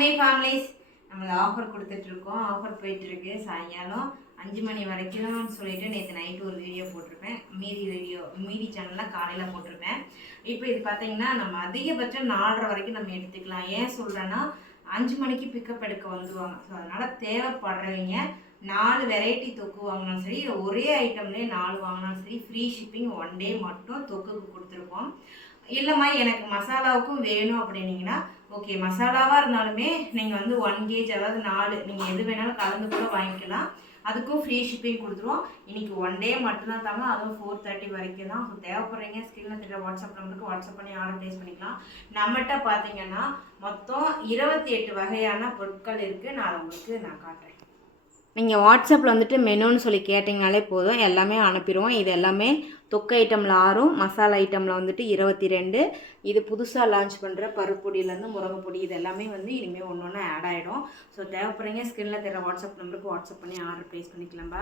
My families. நம்மள offer கொடுத்துட்ருக்கோம். Offer போயிட்டுருக்கு. சாயங்காலம் 5 மணி வரைக்கும் சொல்லிட்டு நேற்று நைட்டு ஒரு வீடியோ போட்டிருப்பேன். மீதி சேனல்லாம் காலையில் போட்டிருப்பேன். இப்போ இது பார்த்தீங்கன்னா நம்ம அதிகபட்சம் 4:30 வரைக்கும் நம்ம எடுத்துக்கலாம். ஏன் சொல்கிறேன்னா 5 மணிக்கு பிக்கப் எடுக்க வந்துடுவாங்க. ஸோ அதனால் தேவைப்படுறவங்க 4 வெரைட்டி தொக்கு வாங்கினாலும் சரி, ஒரே ஐட்டம்லேயே 4 வாங்கினாலும் சரி, ஃப்ரீ ஷிப்பிங் 1 டே மட்டும் தொக்குக்கு கொடுத்துருக்கோம். இல்லைம்மா எனக்கு மசாலாவுக்கும் வேணும் அப்படின்னீங்கன்னா ஓகே, மசாலாவாக இருந்தாலுமே நீங்கள் வந்து 1 kg அதாவது 4 நீங்கள் எது வேணாலும் கலந்து கூட வாங்கிக்கலாம். அதுக்கும் ஃப்ரீ ஷிப்பிங் கொடுத்துருவோம். இன்றைக்கி 1 டே மட்டும்தான் தாங்க, அதுவும் 4:30 வரைக்கும் தான். ஸோ தேவைப்படுறீங்க ஸ்க்ரீனில் தெரியுற வாட்ஸ்அப் நம்பருக்கு வாட்ஸ்அப் பண்ணி ஆர்டர் ப்ளேஸ் பண்ணிக்கலாம். நம்மகிட்ட பார்த்தீங்கன்னா மொத்தம் 28 வகையான பொருட்கள் இருக்குது. நான் உங்களுக்கு காட்டுறேன். நீங்கள் வாட்ஸ்அப்பில் வந்துட்டு மெனுன்னு சொல்லி கேட்டிங்கனாலே போதும், எல்லாமே அனுப்பிடுவோம். இது எல்லாமே தொக்கு ஐட்டமில் 6, மசாலா ஐட்டமில் வந்துட்டு 22. இது புதுசாக லான்ச் பண்ணுற பருப்பொடியிலேருந்து முருங்கைப்பொடி இது எல்லாமே வந்து இனிமேல் ஒன்று ஒன்று ஆட் ஆகிடும். ஸோ தேவைப்படுறீங்க ஸ்க்ரீனில் தெரிகிற வாட்ஸ்அப் நம்பருக்கு வாட்ஸ்அப் பண்ணி ஆர்டர் ப்ளேஸ் பண்ணிக்கலாம்.